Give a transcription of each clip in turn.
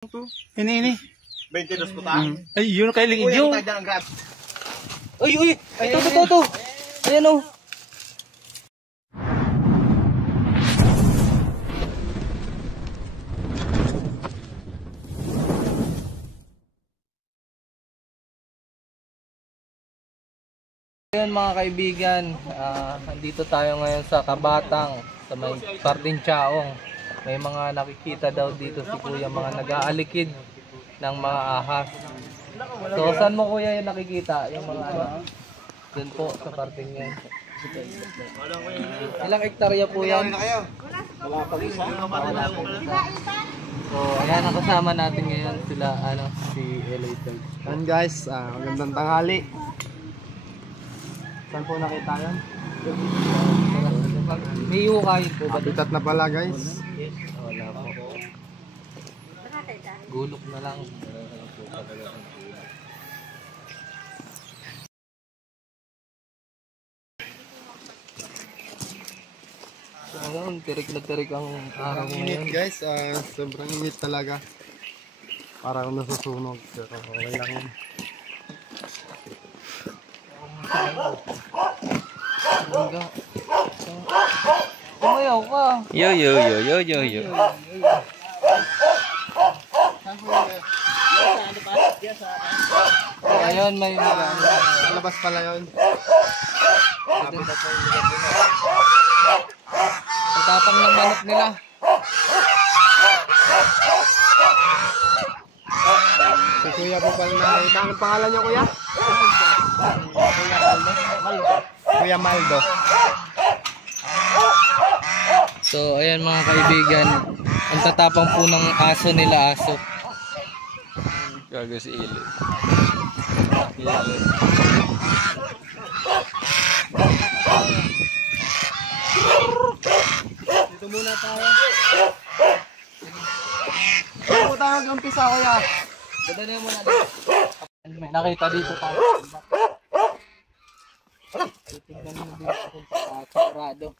Ini. 22 ko tayo. Ay, yun kay Lingid yun. Uy, uy! Ito. Ayan o. Ayun mga kaibigan, nandito tayo ngayon sa Kabatang, sa may Parting Chaong. May mga nakikita daw dito si Kuya, mga nag-aalikid ng mga ahas. So saan mo Kuya yung nakikita? Yung mga ano? Doon po sa parting yan. Ilang hektarya po yan? Wala pang isa. So ayan ang kasama natin ngayon sila si LA Third. Yan guys, magandang tanghali. Saan po nakita yan? May hukay po ba? Habitat na pala guys. Wala po. Gulok na lang. So ngayon, tirik na tirik ang araw Init ngayon. guys, sobrang init talaga. Parang nasusunog, pero okay lang yun. Hangga. Umayaw ka. Yo. Ayun, may Labas pala yun. tapang ng manok nila. Si Kuya po pala nakita. Anong pangalan niyo Kuya? Kuya Maldo. So, ayan mga kaibigan. Ang tatapang po ng aso nila, aso. Gago si Ili. Dito muna tayo. Dito po tayo mag-umpisa Kuya. Dadalhin mo na dito. May nakita dito tayo. Titignan mo dito kung sarado.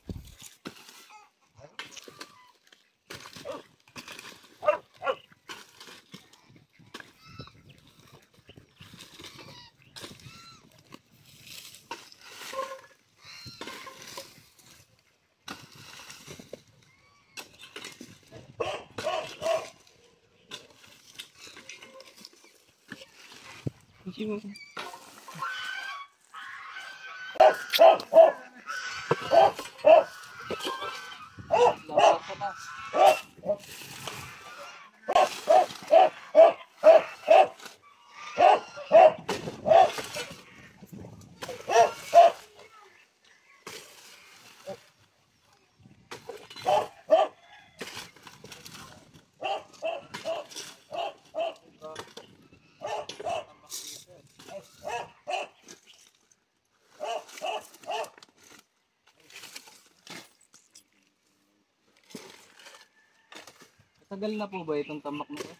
Tagal na po ba itong tamak na ito?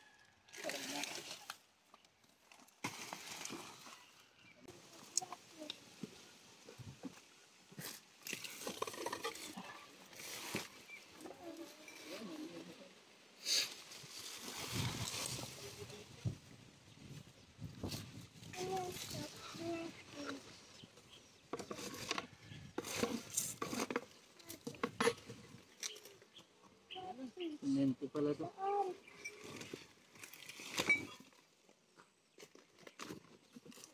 Ito pala ito.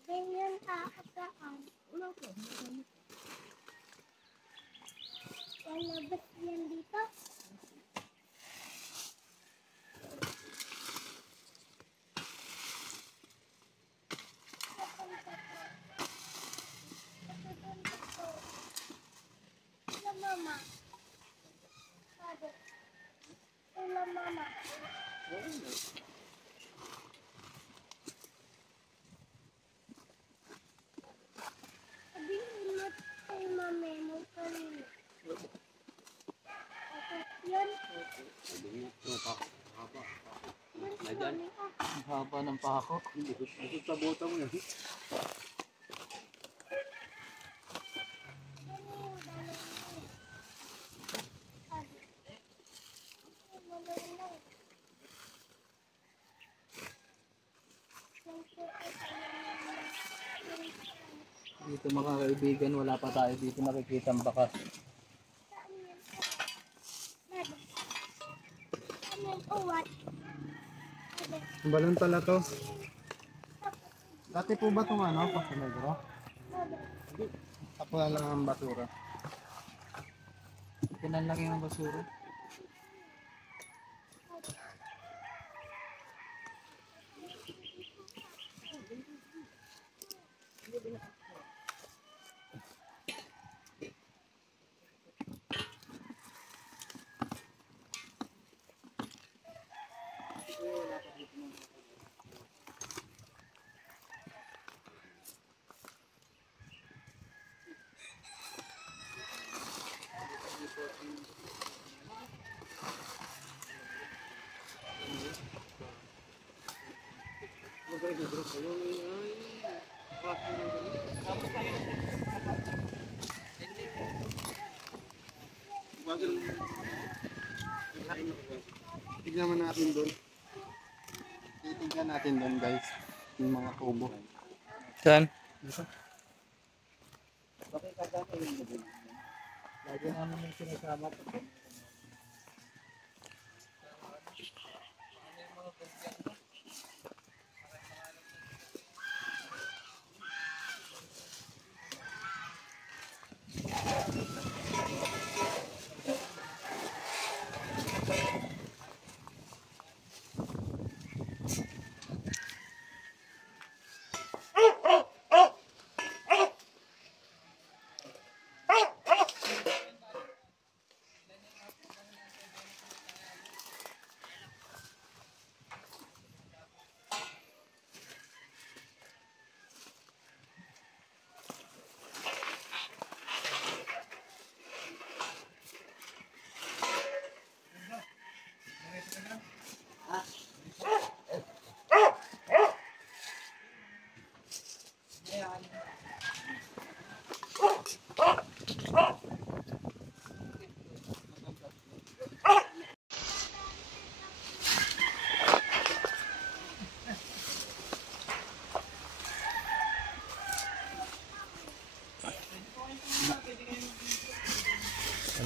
Ganyan kakapaan. Lalabas yan dito. Mama. Mama. Sabi ulit kay mami mo kanina. Yan. Ang haba ng pako. Sa bota mo yan. Dito mga kaibigan, wala pa tayo dito nakikita ang bakas. Uwat. Balon pala to. Dati po ba itong ano? Pasinagro? Ako lang ang basura. Pinanlaki ng basura. Tignan mo natin doon. Titignan natin doon guys. Yung mga kubo. Saan? Lagi namin yung sinasama ko.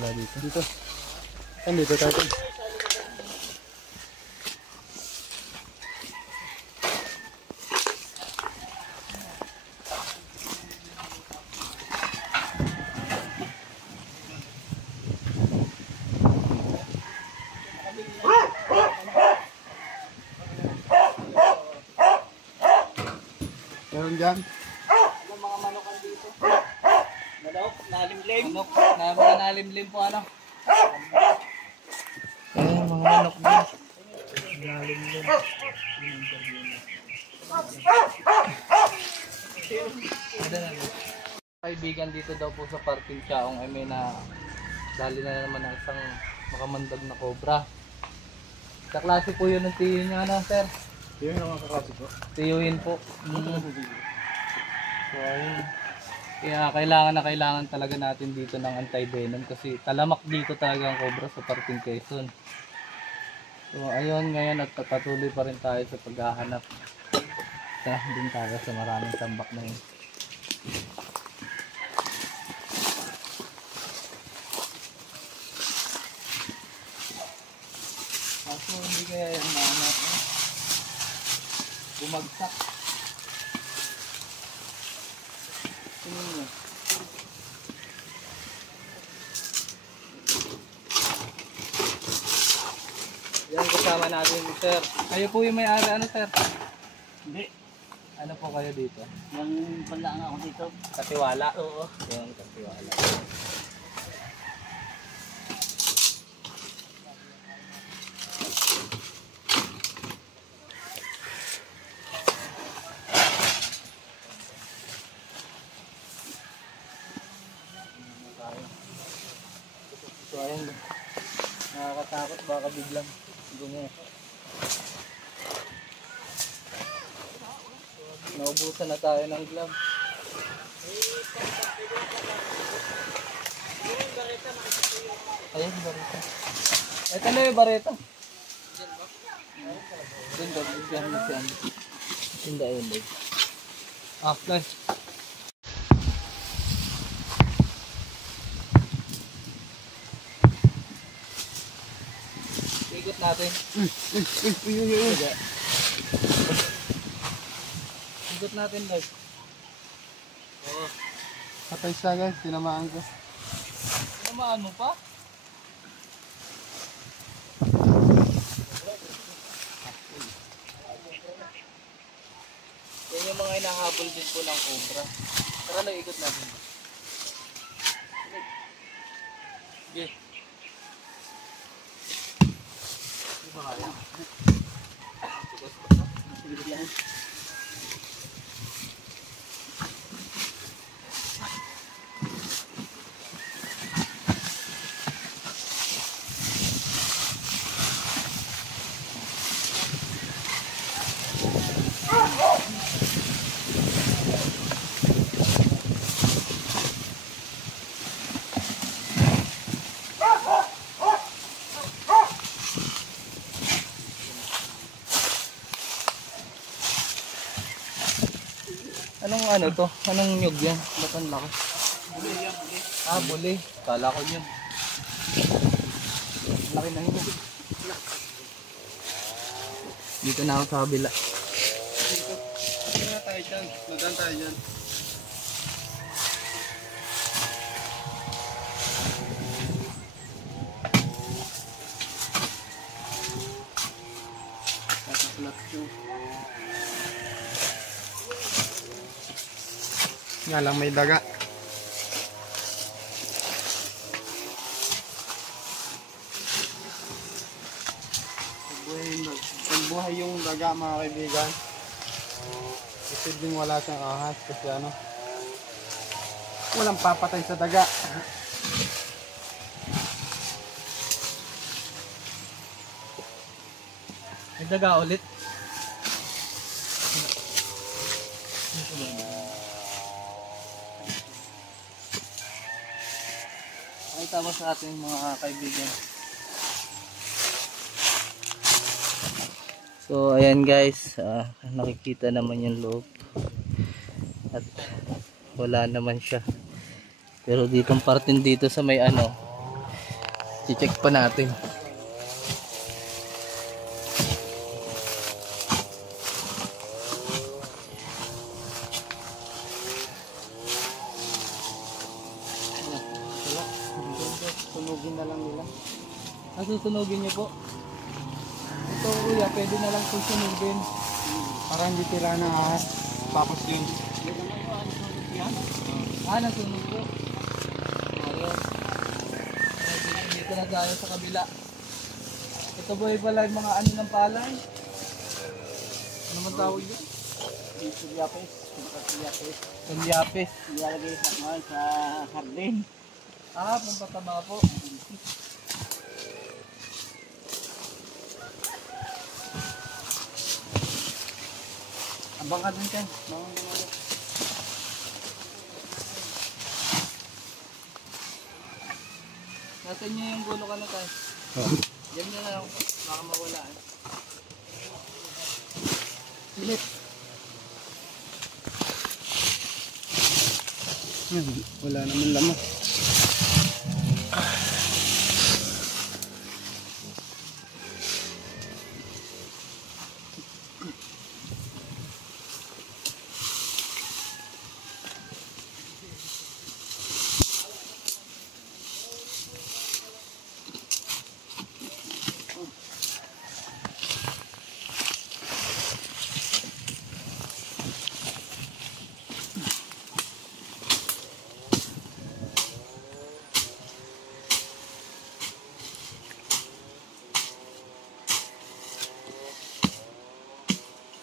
Wala dito. Dito. Saan dito tayo? Meron dyan? Manok, na mga nalimlim po ano. Ayan, mga manok din. Nalimlim. Kaibigan dito daw po sa parking Chaong ay may na dali na naman ng isang makamandag na cobra. Kaklase po yun ng tiyo niya ano sir? Yun yung mga kaklase ko. Tiyuhin po. So ayun. Kaya kailangan talaga natin dito ng anti-venom kasi talamak dito talaga ang cobra sa parting Quezon. So ayun ngayon at patuloy pa rin tayo sa paghahanap. Din tayo sa maraming tambak na yun. Kaso hindi kaya yung mahanap bumagsak. Tingnan mo. Yan kasama natin sir. Kayo po yung may-ari ano sir? Hindi. Ano po kayo dito? Yung panlaan ako dito. Katiwala? Oo. Yung katiwala. So ayun, nakakatakot baka biglang gumuho. Naubusan na tayo ng glove. Ayun, bareta. Ito na yung bareta. Diyan ba? Diyan ba? Diyan ba? Ah, guys. natin. Uy. Ikot natin guys. Oo. Patay siya guys, tinamaan ko. Tinamaan mo pa? Yan yung mga hinahabol din po ng cobra. Tara lang, ikot natin. Sige. Hindi ba kaya? Anong ano to? Anong nyug yan? Ba't ang laki? Buli yan, buli. Ah, buli. Kala ko nyug. Laki na nyug. Dito na ako sa kabila. Dito na tayo dyan. Magaan tayo dyan. Tataplat siya. Nga lang may daga. Pagbuhay yung daga mga kaibigan. Posibleng wala siyang ahas kasi ano, walang papatay sa daga. May daga ulit. Pakita mo sa ating mga kaibigan. So ayan guys, nakikita naman yung loob at wala naman siya, pero ditong partin dito sa may ano, i-check pa natin. Wala. Sunugin na lang nila. Susunugin niyo po ito kuya, pwede na lang po sunugin Para hindi tira ng ahas. Tapos yun. nasunog po. Ayun. Dito na tayo sa kabila. Ito po ay pala yung mga ano ng palay. Ano man tawag yun? Sulyapis. Sulyapis. Kulyapis. Ilalagay sa hardin. Ah, pampataba po. Abang ka dun dyan. Bangon din ulit. Natin niyo yung gulo ka na tayo. Oh. Diyan na lang. Baka mawala eh. Pilit. Wala naman laman.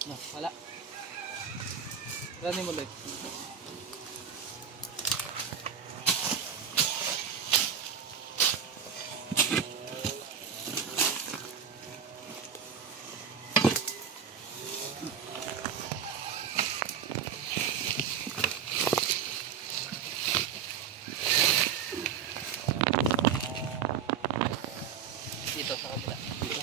Wala. Gani mo like. Dito sa kabila. Dito.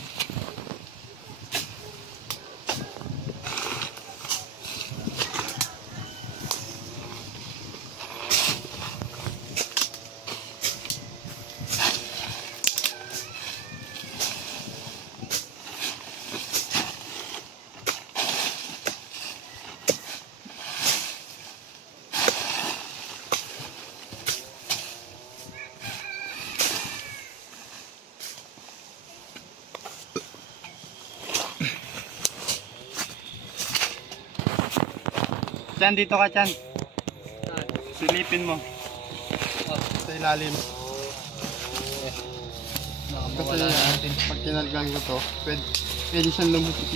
Chan, dito ka, Chan. Silipin mo. Sa ilalim. Mawala natin. Pag kinalgang ko to, pwede siyang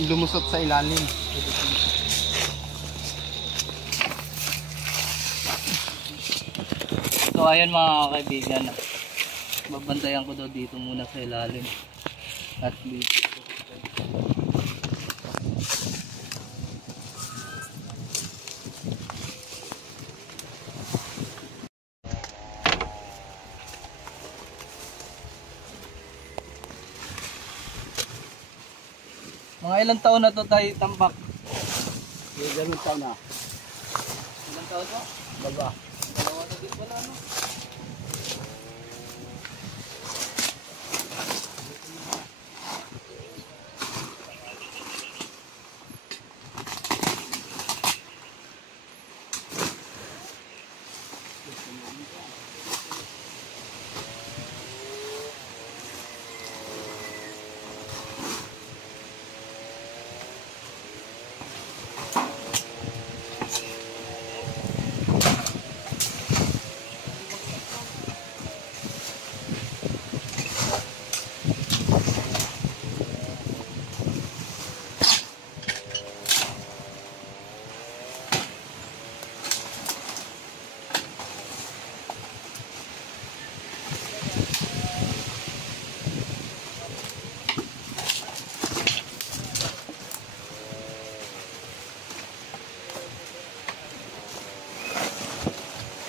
lumusot sa ilalim. So ayun mga kaibigan, babantayan ko daw dito muna sa ilalim at dito. Mga ilang taon na to tayo tambak? Ganun taon na. Ilang taon to? Baba. Dalawa na din pala, no?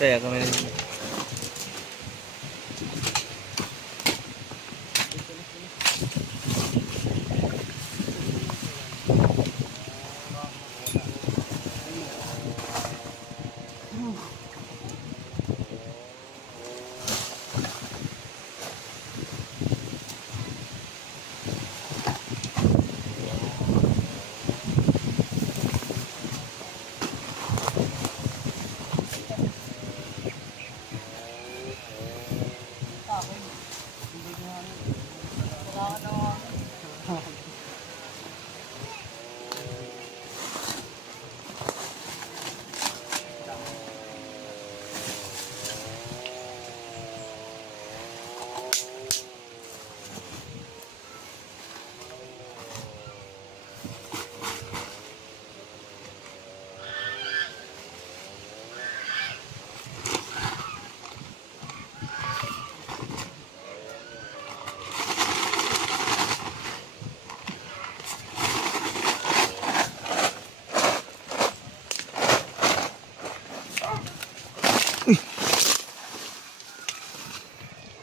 Kaya kami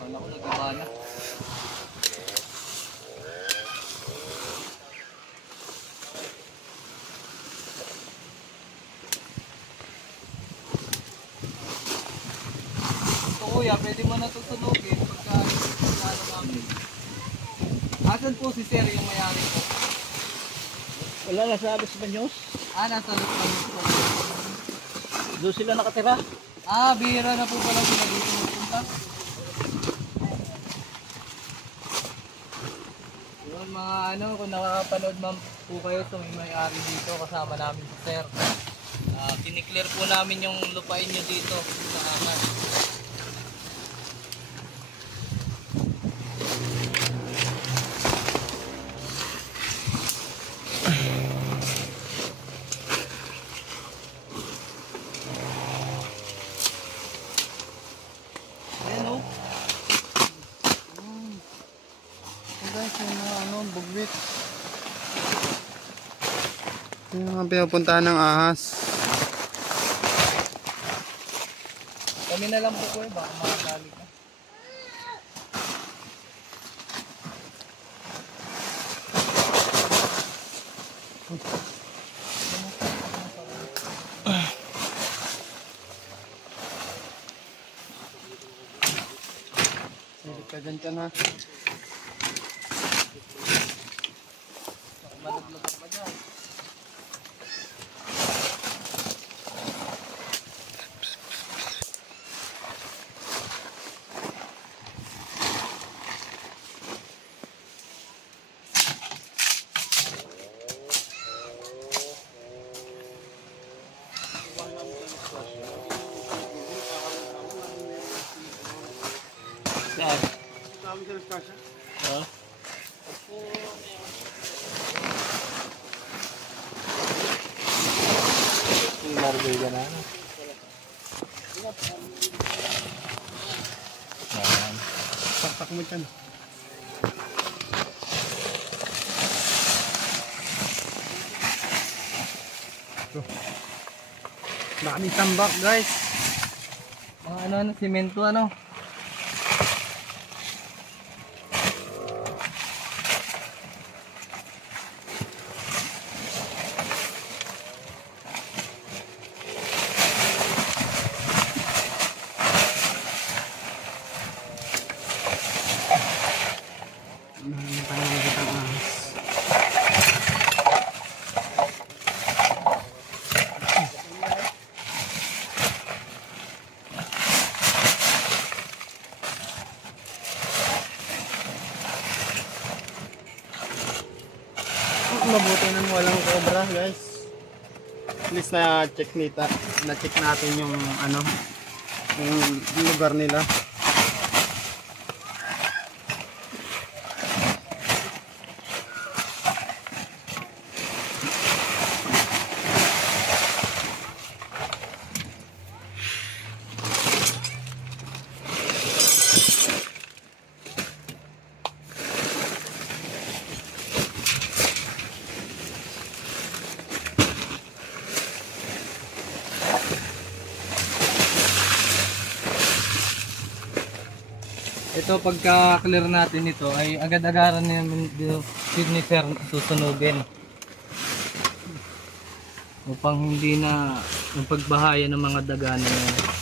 wala ko nagkabana. So kuya, pwede mo natutunogin pagka ano namin. Asan po si sir yung mayari ko? Wala na sa Los Baños. Nasa loob po. Doon sila nakatira. Bihira na po pala sila dito magpunta. Yun mga ano, kung nakakapanood man po kayo, may-ari dito kasama namin si sir. Kiniklear po namin yung lupain nyo dito sa aman. Ayan o. Guys, yung mga bugwit. Yung mga pinupuntahan ng ahas. Kami na lang po ko eh, baka makakali ka. Silip ka dyan ka na. Malaglag ka pa dyan. Ha? Largoy ka na. Yan. Saksak mo dyan. Daming tambak guys. Mga ano, simento ano. Daming panangit ang ahas. Mabuti nang walang cobra guys. At least na-check natin yung ano, yung lugar nila. Ito pagka clear natin ito ay agad-agaran naman dito ni sir susunugin. Upang hindi na yung pagbahaya ng mga daga na yan.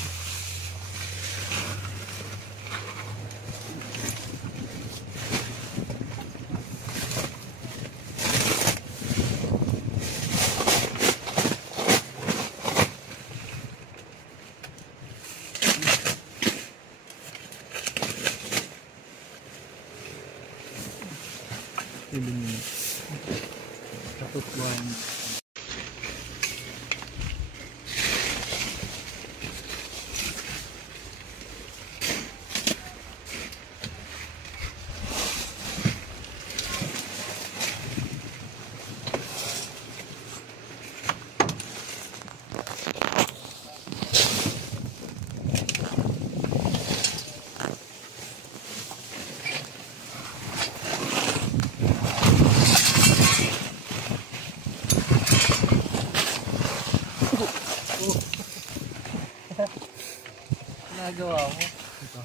Tapos buwan. Nagawa mo. Ito.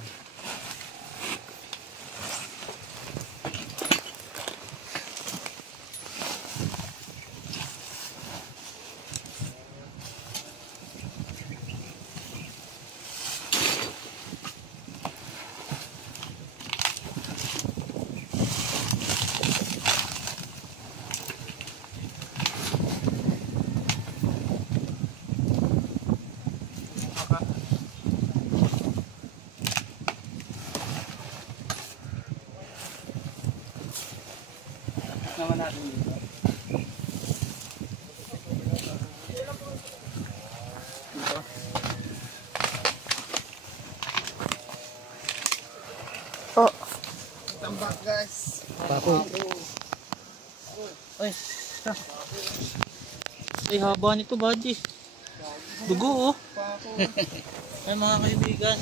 Naman natin dito. Oh. Tambak guys. Papo. Ay. Ay haba nito, buddy. Dugo oh. Ay mga kaibigan.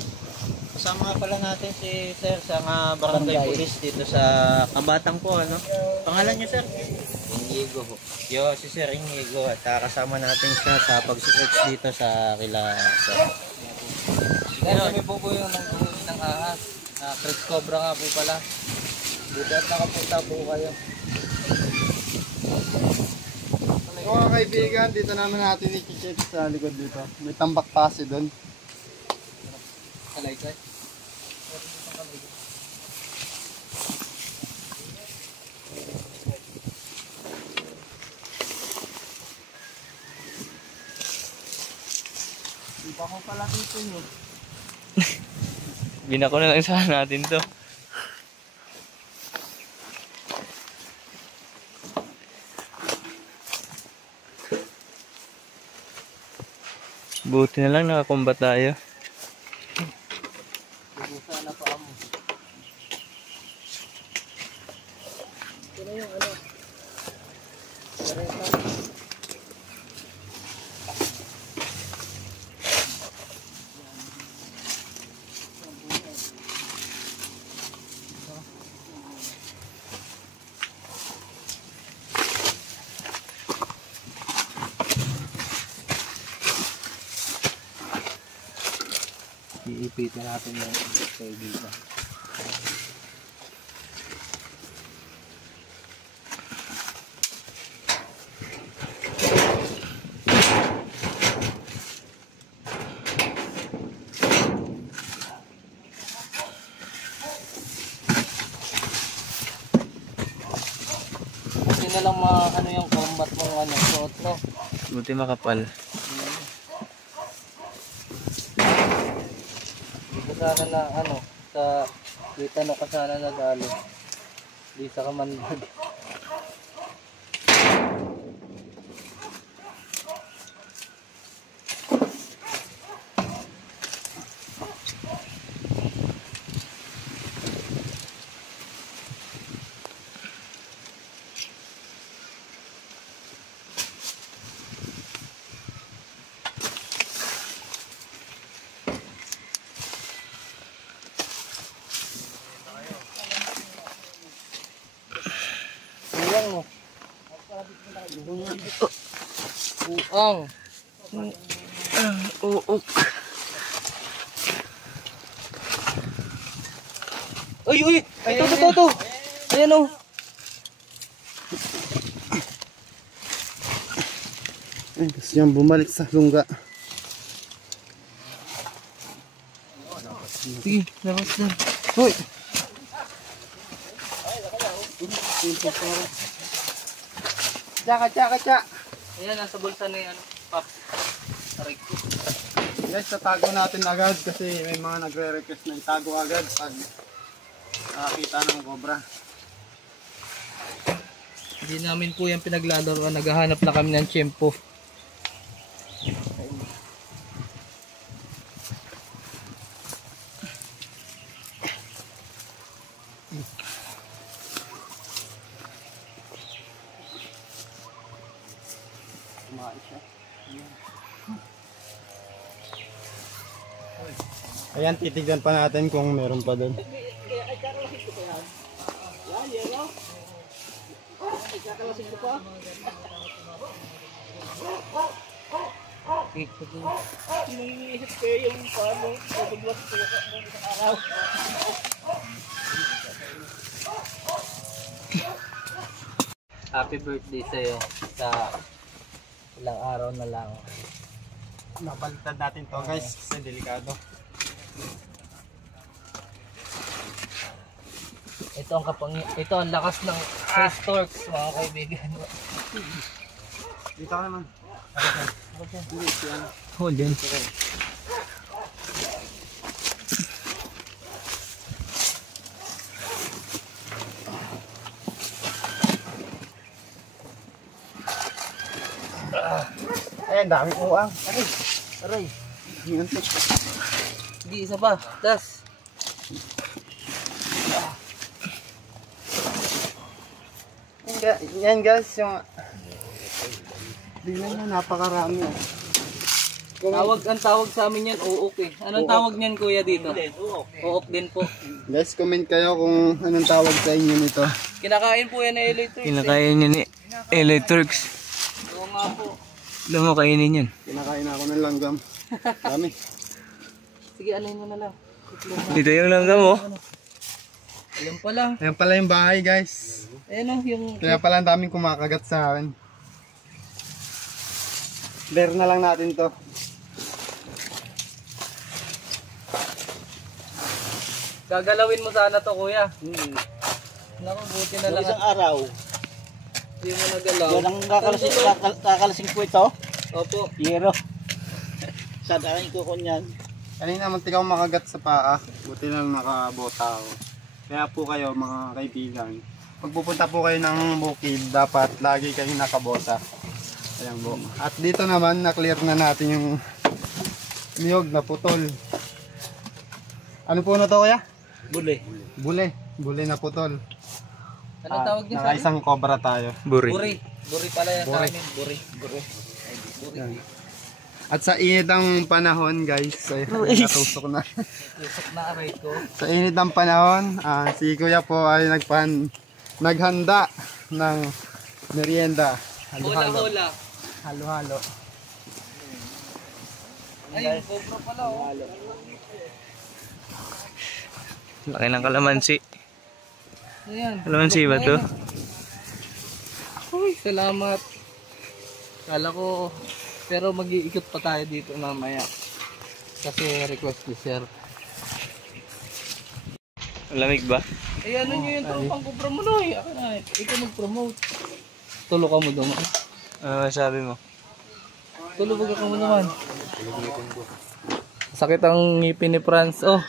Kasama pala natin si Sir sa barangay police dito sa Kabatang po, ano? Pangalan niyo, Sir? Inigo po. Yo, si Sir Inigo at kasama natin siya sa pag-search dito sa kila Sir. Kami po yung nangguhuli ng ahas. Chris Cobra nga po pala. Dito at nakapunta po kayo. Mga kaibigan, dito naman natin i-check sa likod dito. May tambak pasi doon. Kalaykay. Iba ko pala dito nyo. Binako na lang sana natin to. Buti na lang nakakumba tayo. Sana pa mo. Iipitin natin yung kaibigan. Buti na lang ano yung combat mong suot, no? Buti makapal. Hindi ka sana na sa kita no ka sana nadalo. Di sa kamandag. Buang mo. Buang. Uuk. Uy, uy! Ito. Ayan o. Ay, gusto niyang bumalik sa lungga. Sige, labas na. Uy! Tsaka. Ayan, nasa bulsa na yung pop. Aray ko. Guys, tatago natin agad kasi may mga nagre-request na itago agad pag nakakita ng cobra. Hindi namin po yung pinaglalaroan. Naghahanap na kami ng tiyempo. Ayan, titignan pa natin kung meron pa doon. Happy birthday sa'yo sa ilang araw na lang. Napalitan natin to guys kasi delikado. Ito ang lakas ng Chris Torx, mga kaibigan. Dito ka naman. Hold yan. Ayan, dami uang. Aray, Ayan to. hindi isa pa. Das. Yan guys, yung... Tingnan nyo, napakarami. Ang tawag sa amin yan, uok eh. Anong tawag niyan kuya dito? Uok din po. Guys, comment kayo kung anong tawag sa inyo nito. Kinakain po yan na electric. Kinakain niya ni Electrics. Oo nga po. Alam mo kainin yan. Kinakain ako ng langgam. Dami. Sige, alayin mo na lang. Dito yung langgam mo. Ayan pala. Ayan pala yung bahay guys. Ayan o, yung... Kaya pala ang daming kumakagat sa akin. Clear na lang natin to. Gagalawin mo sana to kuya. Naku, buti na lang. Isang araw. Hindi mo nagalaw. Yan ang kakalasing po ito. Opo. Yero. Saan ang ikukunyan? Kanina muntik ako makagat sa paa. Buti lang nakabota ako. Kaya po kayo mga kaibigan, pag pupunta po kayo ng bukid, dapat lagi kayong nakabota. Ayan po. At dito naman, na-clear na natin yung niyog na putol. Ano po na to kuya? Buli. Bule. Bule na putol. Ano tawag niya sa amin? Nakaisang cobra tayo. Buri. Buri. Buri pala yan sa Buri. amin. Buri. Buri. Yan. At sa init ng panahon guys, ay natusok na. Tusok na aray ko. Sa init ng panahon, si kuya po ay naghanda ng merienda. Halo-halo. Hola-hola. Halo-halo. Ay, cobra pala oh. Laki ng kalamansi. Ayan. Kalamansi ba to? Uy, salamat. Kala ko, pero mag-iikot pa tayo dito mamaya. Kasi request ni sir. Lamig ba? Eh ano nyo yung tropang cobra mo no eh. Ako na, ikaw mag-promote. Tulog ka mo naman. Ano masabi mo? Tulog ka mo naman. Sakit ang ngipin ni Franz. Oh,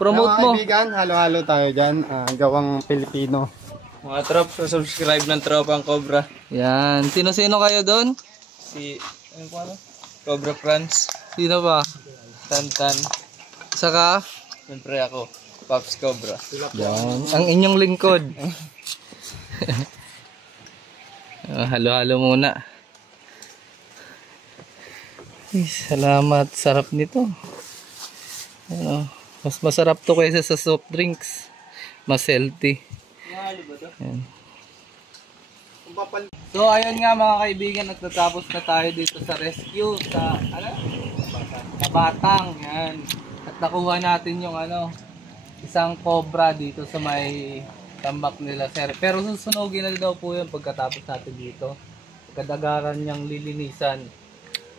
promote Mga mo. kaibigan, halo-halo tayo dyan. Gawang Pilipino. Mga trop, subscribe ng Tropang Cobra. Yan. Sino-sino kayo doon? Si, ano po ano? Cobra Franz. Sino ba? Tantan. Saka? Siyempre ako. Pops Cobra. Yan. Ang inyong lingkod. Halo-halo muna. Ay, salamat. Sarap nito. Ano, mas masarap to kaysa sa soft drinks. Mas healthy. Yan. So ayun nga mga kaibigan, nagtatapos na tayo dito sa rescue sa Kabatang. Yan. At nakuha natin yung isang cobra dito sa may tambak nila sir. Pero susunugin na daw po yun pagkatapos natin dito. Kadagaran niyang lilinisan.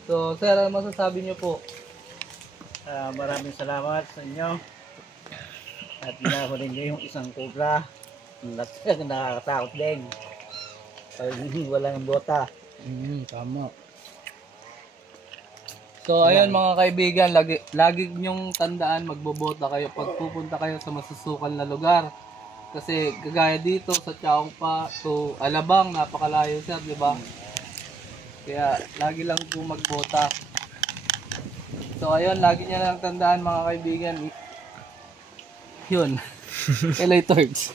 So sir, ano masasabi niyo po? Maraming salamat sa inyo. At ginahuli niyo yung isang cobra. Nakakatakot din. Pag walang bota. Tama. So ayun mga kaibigan, lagi nyong tandaan, magbobota kayo pag pupunta kayo sa masusukal na lugar. Kasi kagaya dito sa Chaong pa to Alabang, napakalayo sir, di ba? Kaya lagi lang po magbota. So ayun, lagi niyo lang tandaan mga kaibigan. Yun. LA Torch.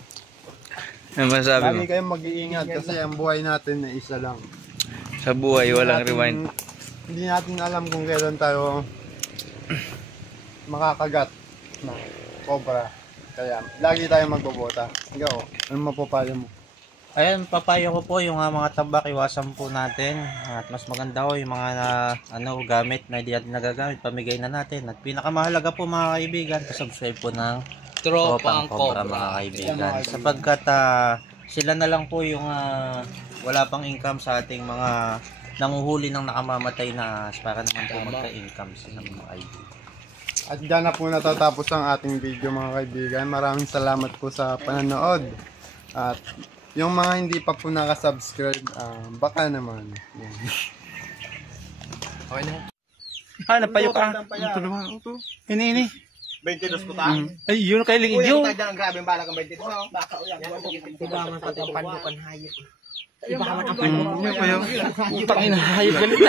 Ano masabi mo? Lagi kayong mag-iingat kasi ang buhay natin na isa lang. Sa buhay, walang rewind. Hindi natin alam kung kailan tayo makakagat na cobra. Kaya lagi tayong magbobota. Ikaw, ano mapapayo mo? Ayan, papayo ko po yung mga tabak, iwasan po natin. At mas maganda ko yung mga gamit na hindi natin nagagamit, pamigay na natin. At pinakamahalaga po mga kaibigan, subscribe po ng Tropang Cobra mga kaibigan. Sapagkat sila na lang po yung wala pang income sa ating mga nanguhuli ng nakamamatay na para naman po magka-income sila mga kaibigan. At dyan na po natatapos ang ating video mga kaibigan. Maraming salamat po sa panonood. At yung mga hindi pa po nakasubscribe, baka naman. Yan. Okay na. Napayo ka. Ito naman. Ini. 22 ko ta. Ay, yun kay Lingjo. Ang grabe ang bala kang 22. Baka uyan. Diba man pati ang pandukan hayop. Iba ka man ang pandukan. Utang ina hayop galit.